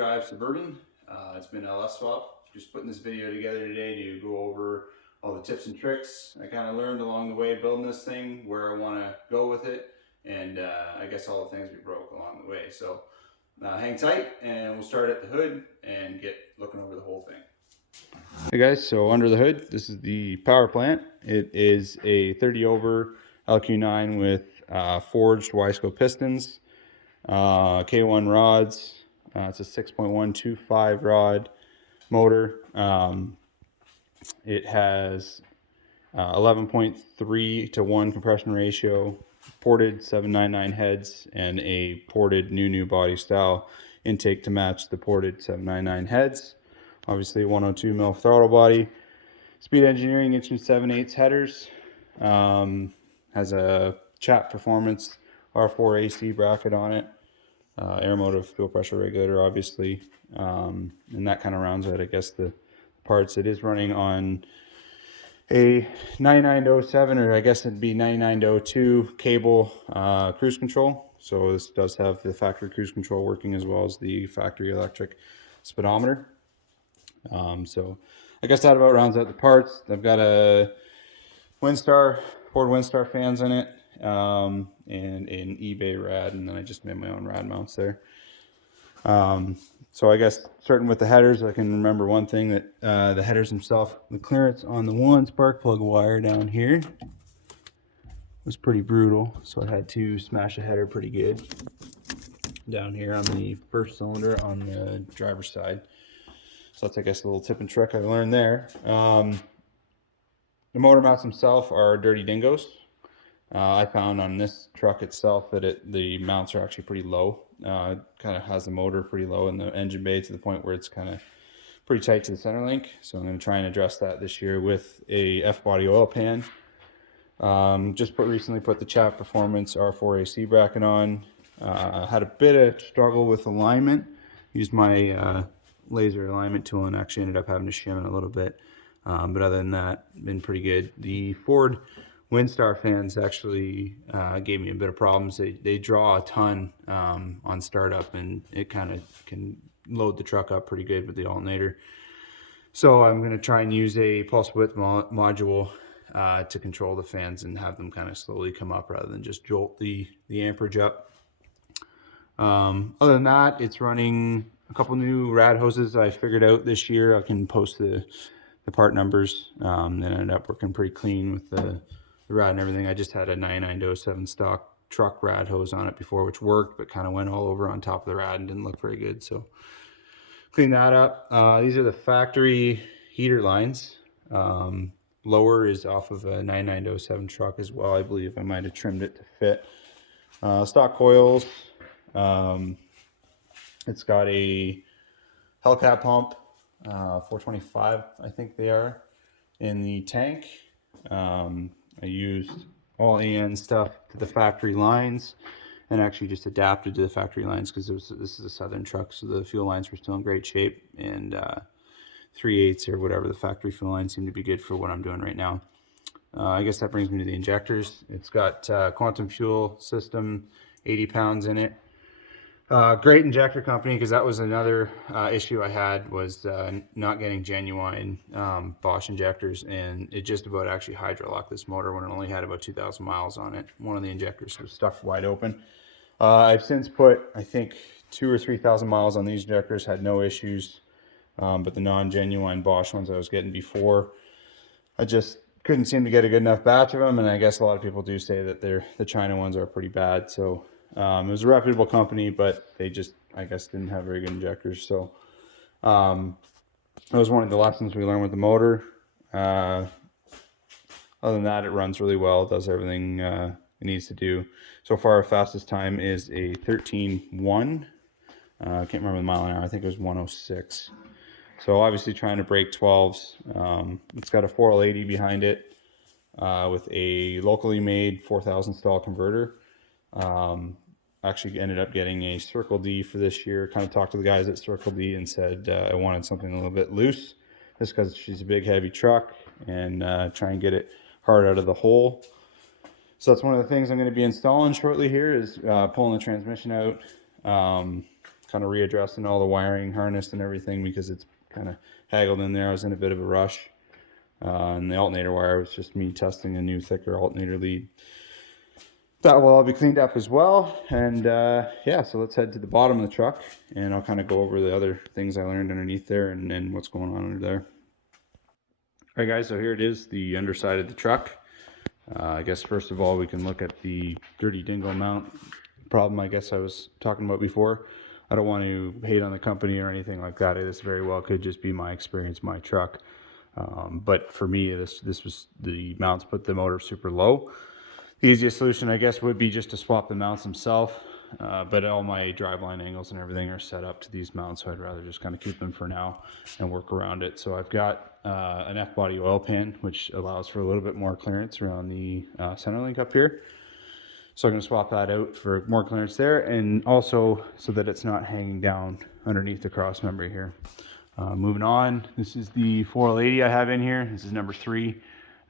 drive Suburban. It's been LS swap. Just putting this video together today to go over all the tips and tricks I kind of learned along the way building this thing, where I want to go with it, and I guess all the things we broke along the way. So hang tight and we'll start at the hood and get looking over the whole thing. Hey guys, so under the hood, this is the power plant. It is a 30 over LQ9 with forged Y-scope pistons, K1 rods. It's a 6.125 rod motor. It has 11.3 to 1 compression ratio, ported 799 heads, and a ported new body style intake to match the ported 799 heads. Obviously 102 mil throttle body. Speed Engineering inch and 7/8 headers. Has a Chat Performance R4 AC bracket on it. Air motive fuel pressure regulator, obviously. And that kind of rounds out, I guess, the parts. It is running on a 99-07, or I guess it'd be 99-02 cable cruise control. So this does have the factory cruise control working as well as the factory electric speedometer. So I guess that about rounds out the parts. I've got a Ford Windstar fans in it, and an eBay rad, and then I just made my own rad mounts there. So I guess starting with the headers, I can remember one thing, that the headers themselves, the clearance on the one spark plug wire down here was pretty brutal, so I had to smash a header pretty good down here on the first cylinder on the driver's side. So that's, I guess, a little tip and trick I learned there. The motor mounts themselves are dirty dingoes. I found on this truck itself that the mounts are actually pretty low. It kind of has the motor pretty low in the engine bay to the point where it's kind of pretty tight to the center link. So I'm going to try and address that this year with a F-body oil pan. Just recently put the Chat Performance R4 AC bracket on. Had a bit of struggle with alignment. Used my laser alignment tool and actually ended up having to shim it a little bit. But other than that, been pretty good. The Ford Windstar fans actually gave me a bit of problems. They draw a ton on startup, and it kind of can load the truck up pretty good with the alternator. So I'm going to try and use a pulse width module to control the fans and have them kind of slowly come up rather than just jolt the amperage up. Other than that, it's running a couple new rad hoses I figured out this year. I can post the part numbers. Then ended up working pretty clean with the rad and everything. I just had a 99-07 stock truck rad hose on it before, which worked, but kind of went all over on top of the rad and didn't look very good. So clean that up. These are the factory heater lines. Lower is off of a 99-07 truck as well. I believe I might have trimmed it to fit. Stock coils. It's got a Hellcat pump, 425, I think they are, in the tank. I used all AN stuff to the factory lines, and actually just adapted to the factory lines because this is a Southern truck, so the fuel lines were still in great shape, and 3/8 or whatever, the factory fuel lines seem to be good for what I'm doing right now. I guess that brings me to the injectors. It's got quantum fuel system, 80 pounds in it. Great injector company, because that was another issue I had, was not getting genuine Bosch injectors, and it just about actually hydrolocked this motor when it only had about 2,000 miles on it. One of the injectors was stuck wide open. I've since put, I think, 2,000 or 3,000 miles on these injectors, had no issues, but the non-genuine Bosch ones I was getting before, I just couldn't seem to get a good enough batch of them, and I guess a lot of people do say that the China ones are pretty bad. So it was a reputable company, but they just, I guess, didn't have very good injectors. So that was one of the lessons we learned with the motor. Other than that, it runs really well. It does everything it needs to do. So far, our fastest time is a 13.1. I can't remember the mile an hour. I think it was 106. So obviously trying to break 12s. It's got a 4L80 behind it with a locally made 4,000 stall converter. Actually ended up getting a Circle D for this year. Kind of talked to the guys at Circle D and said I wanted something a little bit loose, just because she's a big heavy truck, and try and get it hard out of the hole. So that's one of the things I'm going to be installing shortly here, is pulling the transmission out, kind of readjusting all the wiring harness and everything because it's kind of haggled in there. I was in a bit of a rush. And the alternator wire was just me testing a new thicker alternator lead. That will all be cleaned up as well. And yeah, so let's head to the bottom of the truck and I'll kind of go over the other things I learned underneath there and what's going on under there. All right guys, so here it is, the underside of the truck. I guess first of all we can look at the dirty dingle mount problem I guess I was talking about before. I don't want to hate on the company or anything like that. This very well could just be my experience, my truck. But for me, this was the mounts put the motor super low. The easiest solution I guess would be just to swap the mounts themselves. But all my driveline angles and everything are set up to these mounts, so I'd rather just kind of keep them for now and work around it. So I've got an F-body oil pan, which allows for a little bit more clearance around the center link up here. So I'm going to swap that out for more clearance there, and also so that it's not hanging down underneath the cross member here. Moving on, this is the 4L80 I have in here. This is number 3.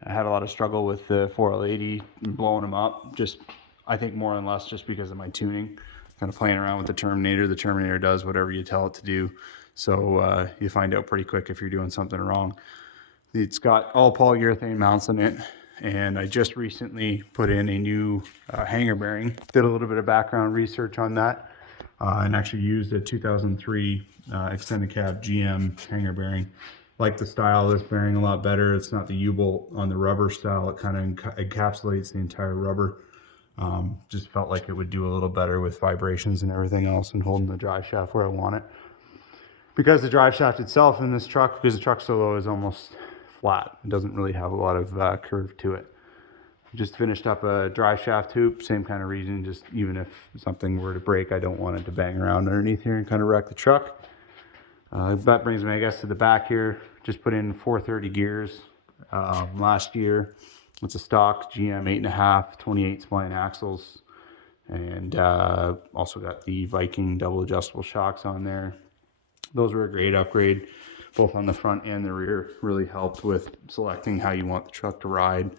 I had a lot of struggle with the 4L80 and blowing them up, just I think more than less just because of my tuning. Kind of playing around with the Terminator. The Terminator does whatever you tell it to do. So you find out pretty quick if you're doing something wrong. It's got all polyurethane mounts in it. And I just recently put in a new hanger bearing. Did a little bit of background research on that and actually used a 2003 extended cab GM hanger bearing. Like the style of this bearing a lot better. It's not the U-bolt on the rubber style. It kind of encapsulates the entire rubber. Just felt like it would do a little better with vibrations and everything else and holding the drive shaft where I want it. Because the drive shaft itself in this truck, because the truck's so low, is almost flat. It doesn't really have a lot of curve to it. Just finished up a drive shaft hoop, same kind of reason, just even if something were to break, I don't want it to bang around underneath here and kind of wreck the truck. That brings me, I guess, to the back here. Just put in 430 gears last year. It's a stock GM 8.5, 28 spline axles. And also got the Viking double adjustable shocks on there. Those were a great upgrade, both on the front and the rear. Really helped with selecting how you want the truck to ride.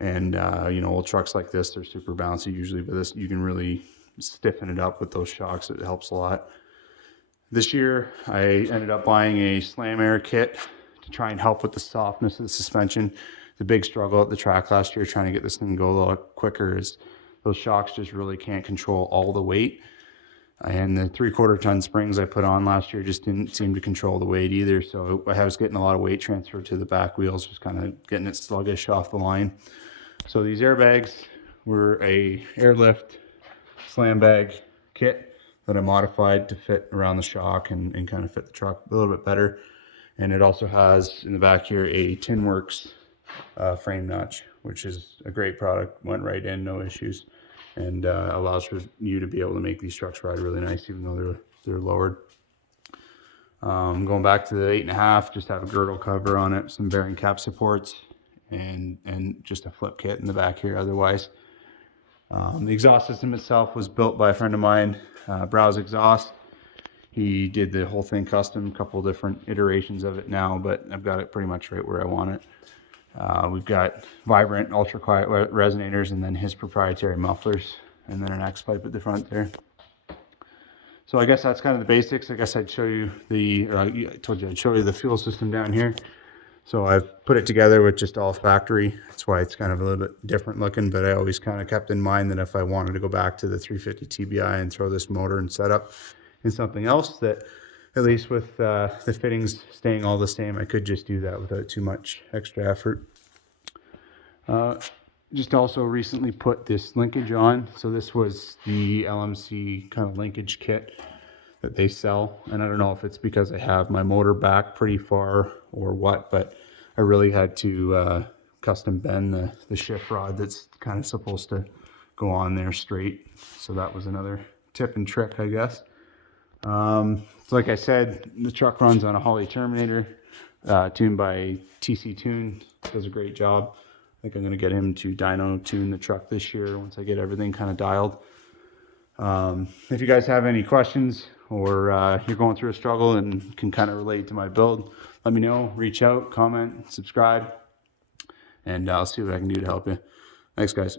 And you know, old trucks like this, they're super bouncy usually, but this, you can really stiffen it up with those shocks. It helps a lot. This year, I ended up buying a Slam Air kit to try and help with the softness of the suspension. The big struggle at the track last year, trying to get this thing to go a little quicker, is those shocks just really can't control all the weight. And the 3/4 ton springs I put on last year just didn't seem to control the weight either. So I was getting a lot of weight transfer to the back wheels, just kind of getting it sluggish off the line. So these airbags were a airlift slam bag kit that I modified to fit around the shock and kind of fit the truck a little bit better. And it also has in the back here a Tinworks frame notch, which is a great product. Went right in, no issues. And allows for you to be able to make these trucks ride really nice, even though they're lowered. Going back to the 8.5, just have a girdle cover on it, some bearing cap supports, and just a flip kit in the back here otherwise. The exhaust system itself was built by a friend of mine, Browse Exhaust. He did the whole thing custom, a couple different iterations of it now, but I've got it pretty much right where I want it. We've got vibrant ultra quiet resonators and then his proprietary mufflers and then an X pipe at the front there. So I guess that's kind of the basics. I guess I'd show you I told you I'd show you the fuel system down here. So I've put it together with just all factory. That's why it's kind of a little bit different looking, but I always kind of kept in mind that if I wanted to go back to the 350 TBI and throw this motor and setup in something else, that at least with the fittings staying all the same, I could just do that without too much extra effort. Just also recently put this linkage on. So this was the LMC kind of linkage kit that they sell. And I don't know if it's because I have my motor back pretty far or what, but I really had to custom bend the shift rod that's kind of supposed to go on there straight. So that was another tip and trick, I guess. So like I said, the truck runs on a Holley Terminator, tuned by TC Tune. Does a great job. I think I'm going to get him to dyno tune the truck this year once I get everything kind of dialed. If you guys have any questions or you're going through a struggle and can kind of relate to my build, let me know. Reach out, comment, subscribe, and I'll see what I can do to help you. Thanks, guys.